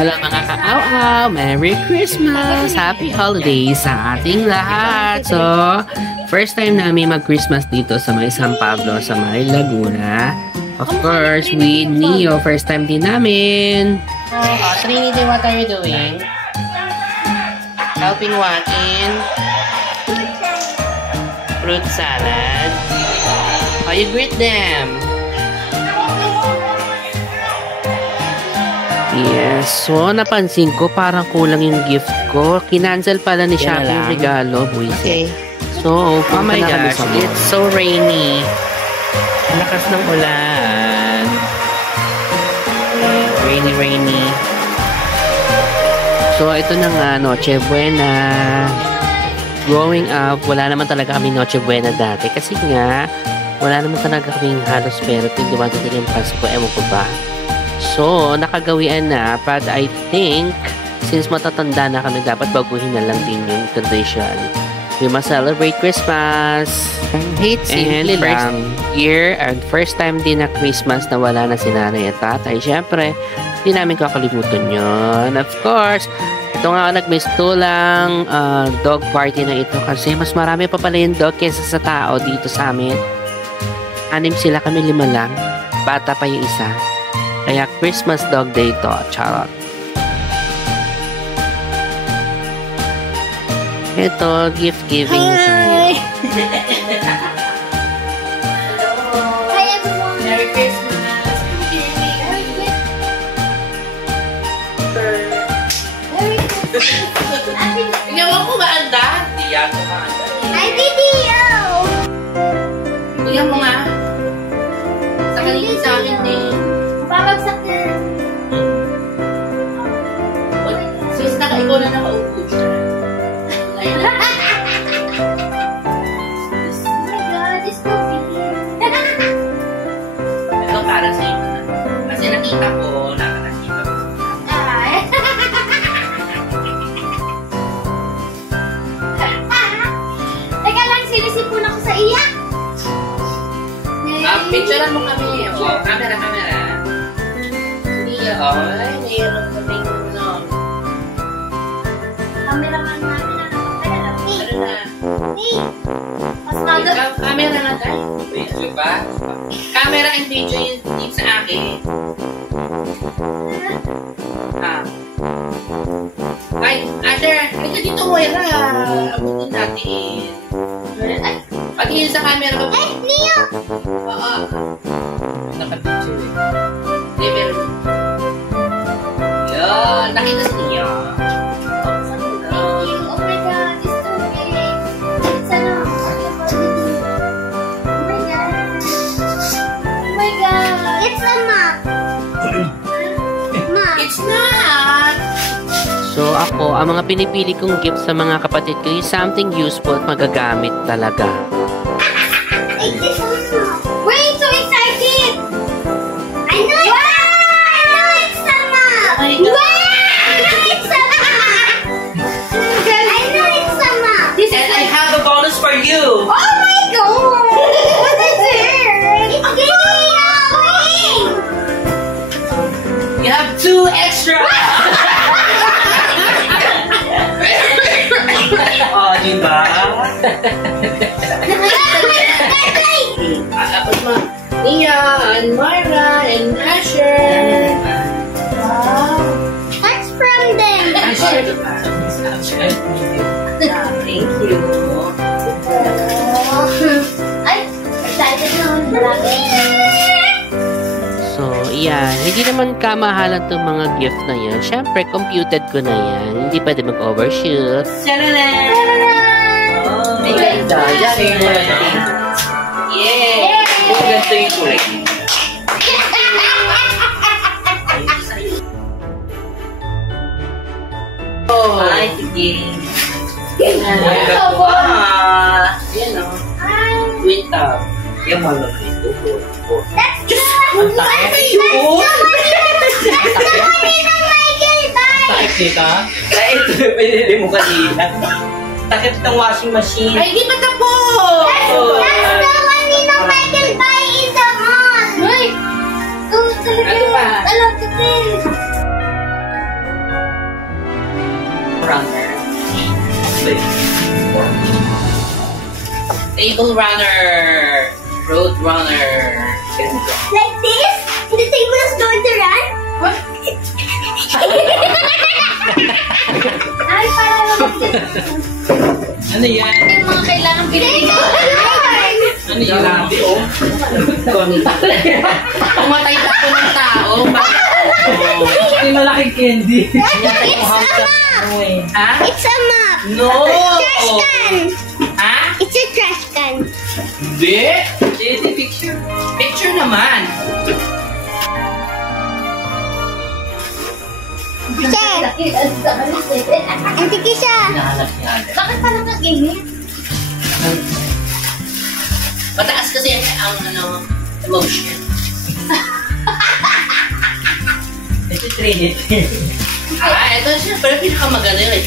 Hello mga ka-aw-aw! Merry Christmas! Happy Holidays sa ating lahat! So, first time namin mag-Christmas dito sa may San Pablo, sa may Laguna. Of course, with Neo. First time din namin. Trinity, what are you doing? Helping what in? Fruit salad. How you greet them? Yes. So, napansin ko, parang kulang yung gift ko. Kinancel pala ni Shopee yung regalo, buwise. Okay. So, oh my gosh, it's so rainy. Lakas ng ulan. Rainy, rainy. So, ito na nga, Noche Buena. Growing up, wala naman talaga kami Noche Buena dati. Kasi nga, wala naman talaga kaming halos pera. Dumating yung Pasko, ewan ko ba. So, nakagawian na, but I think, since matatanda na kami, dapat baguhin na lang din yung tradition. We must celebrate Christmas. And first year, and first time din na Christmas na wala na si nanay at tatay. Siyempre, hindi namin kakalimutan yun. Of course, ito nga nag-miss to lang dog party na ito kasi mas marami pa pala yung dog kaysa sa tao dito sa amin. 6 sila, kami 5 lang. Bata pa yung isa. Kaya Christmas Dog Day to, charot. Ito, gift giving tayo. Hi everyone! Merry Christmas! Merry Christmas! Tingnan ko maanda? Hindi yan ko maanda. Hi, Video! Tingnan mo nga. Sa kanina sa akin din. Babagsak na. Since ikaw na nakaupo siya. Oh my God, it's so big. Ito para sa inyo na. Kasi nakita ko, nakakita ko. Ay. Teka lang, sinisipon ako sa iyak. Picturean mo kami. Oh, camera. Ay, mayroon kaming Cameraman namin na nakapera. ano na? Mas maga. Camera na tayo. Diba? Camera and video yung sa akin. Ay, Asher, ito dito mo yun. Abutin natin. Ay, patingin sa camera ko. Ay, Leo! Oo. Nakapicture eh. Hindi, meron. Yun, nakita sa niyo. Oh my God, it's so big. It's Oh my God. It's a map. Map. It's not! So ako, ang mga pinipili kong gift sa mga kapatid ko is something useful at magagamit talaga. Wait, so excited! I know it! I know it's a map! Wow! It's a map! I know it's a map! And I have a bonus for you! Oh my God! What is it? It's giving away! You have 2 extra! Oh, diba? Tapos mo, Nia, and Myra, and Asher. Wow! That's from them! Asher. Thank you. Ay, excited naman marami. So, yeah. Hindi naman kamahalan itong mga gift na yan. Siyempre, computed ko na yan. Hindi pwede mag-overshoot. Tadaan! Oh, may ganda. Yan yung kulay. Yeah! Kung ganito yung kulay. Oh! Ay, sige. Yan o. Yan o. Twin top. Yan mo lang ito. That's the one of Michael Bay! Takip dito? Kaya ito yung pinili mo kanina. Takip ng washing machine. Ay, di pa tapos! That's the one of Michael Bay in the mall! Wait! Go to the Ano pa? I love the thing! Table runner. Road runner. Like this? The table is going to run? What? Ay, parang Ano yan? yung mga kailangan bilhin. Ano yan? Grabe, oh. Pumatay pa po ng tao. May malaking candy. It's a map! Ha? It's a map! No! Trash can! Ha? It's a trash can. Hindi. Hindi, picture. Picture naman. Sir! Auntie Kisha! Hinahanap niya. Bakit parang nag-init? Mataas kasi ang emotion. Ito Trinity. Ito syempre pinakamagano yun.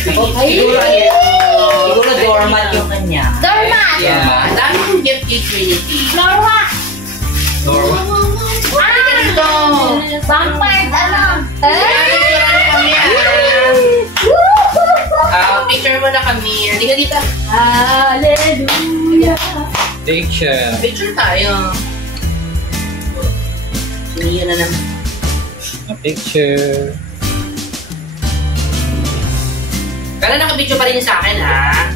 Siguro doormat yung kanya. Doormat! Yeah. Ang dami kong gift kay Trinity. Doormat! Doormat. Ito. Vampire, ano? Picture mo na kami. Hindi ka dito. Hallelujah! Picture. Picture tayo. Hindi na naman. Picture. Kala nakabidyo pa rin sa akin, ha?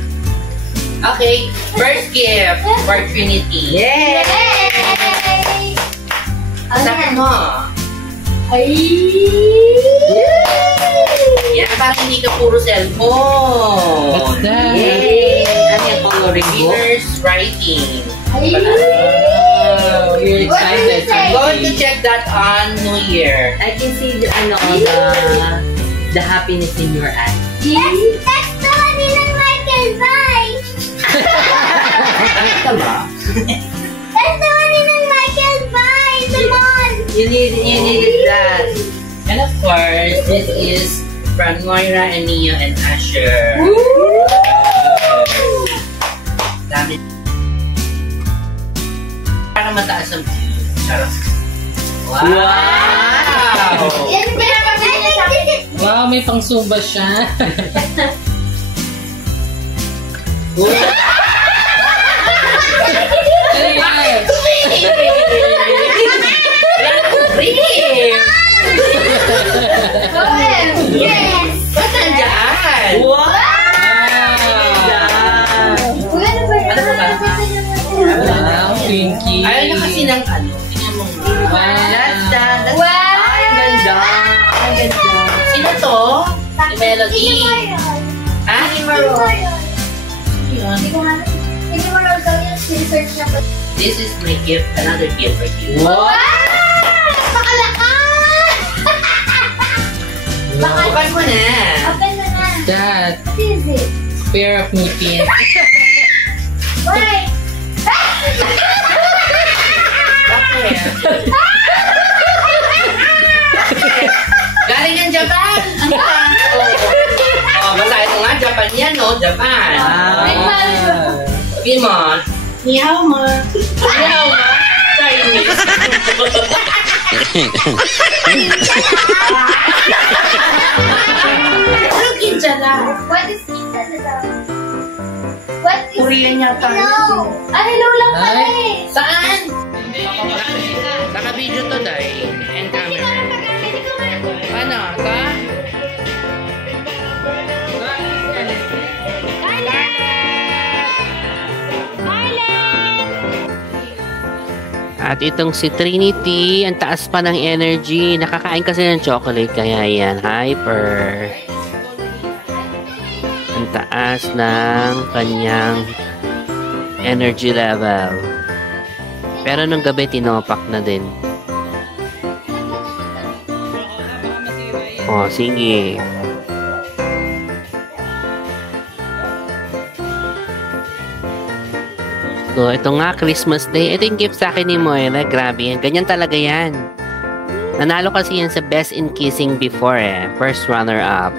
Okay. First gift for Trinity. Yeah! Yay! Sabi mo. Ay! Yan, parang hindi ka puro cellphone. What's that? Yay! Ano yung coloring book? Beginner's writing. Ay! Oh, you're excited. I'm going to check that on New Year. I can see the happiness in your eyes. That's the one nilang Michael buy! Nakita ba? That's the one nilang Michael buy! The one! You needed that. And of course, this is from Moira and Mia and Asher. Dami. Parang mataas ang charot. Wow! Yan yung pinapabili niya sa akin. Wow, may pang-zumba siya. Ano yan? Yes! Ba't nandyan? Wow! Uy, ano ba yan? Ano ba? Wow, Pinky. Ayaw na kasi ng ano. Tingnan mo. Wow. Wow! Ay, ganda. Ay, ganda. Sino to? Si Melody. Ha? Yun. Hindi mo daw yung search niya pa. This is my gift. Another gift for you. Wow! Pakalakan! Bukan mo na. Open na na. That What is it? pair of nipples. Wait! Bakit? Galing yan Japan. Ano ba? Oh, basahin mo nga. Japan yan, no? Japan. Sabi mo. Niyaw mo. Niyaw mo. Chinese. Ano kinjala? What is it? What is Korean yata. Hello! Ah, hello lang pala Ay. eh. Saan? Naka-video to, Day. And camera. Ano? Ito? At itong si Trinity, ang taas pa ng energy. Nakakain kasi ng chocolate, kaya yan, hyper. Ang taas ng kanyang energy level. Pero nung gabi, tinopak na din. Oh, sige. So, ito nga, Christmas Day. Ito yung gift sa akin ni Moira. Grabe yan. Ganyan talaga yan. Nanalo kasi yan sa Best in Kissing before eh. First runner-up.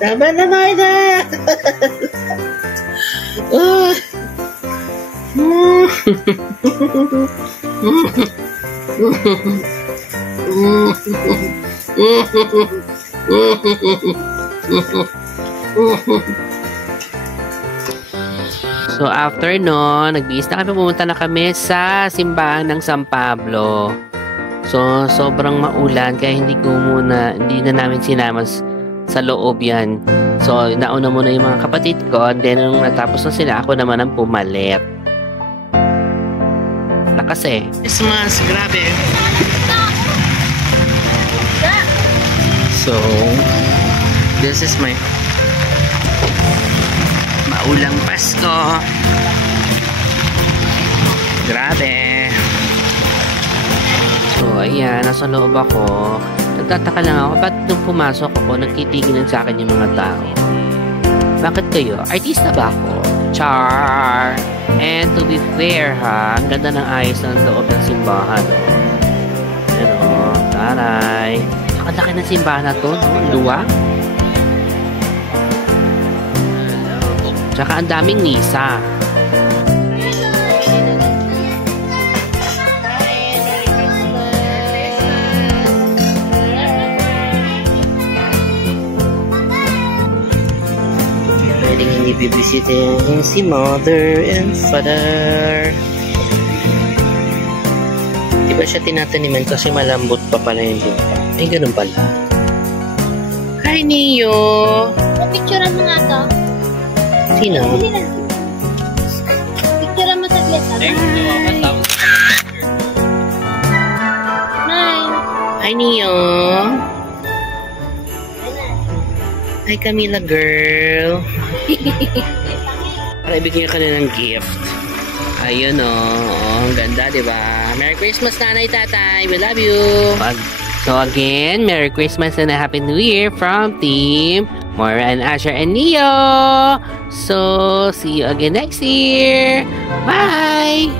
Tama na, Moira! So after no, nagbihis na kami, pumunta na kami sa simbahan ng San Pablo. So sobrang maulan kaya hindi na namin sinama sa loob yan. So nauna muna yung mga kapatid ko, and then nung natapos na sila, ako naman ang pumalit. Lakas eh. Christmas, grabe. So, this is my maulang Pasko. Grabe. So, ayan, nasa loob ako. Nagtataka lang ako, ba't nung pumasok ako, nagtitinginan sa akin yung mga tao? Bakit kayo? Artista ba ako? Char! And to be fair ha, ang ganda ng ayos ng loob ng simbahan. Pero, taray. Ang laki ng simbahan na to, no? Luwag. Tsaka ang daming misa. Pwedeng hindi bibisitin si mother and father. Di ba siya tinataniman kasi malambot pa pala yung lupa? Ay, ganun pala. Hi, Neo! Picturean mo nga to. Sino? Picturean mo saglit. Hi, Neo! Hi, Camila girl! Para ibigyan ka na ng gift. Ayun o. Ang ganda, diba? Merry Christmas, nanay, tatay! We love you! So again, Merry Christmas and a Happy New Year from Team Moira and Asher and Neo! So, see you again next year! Bye!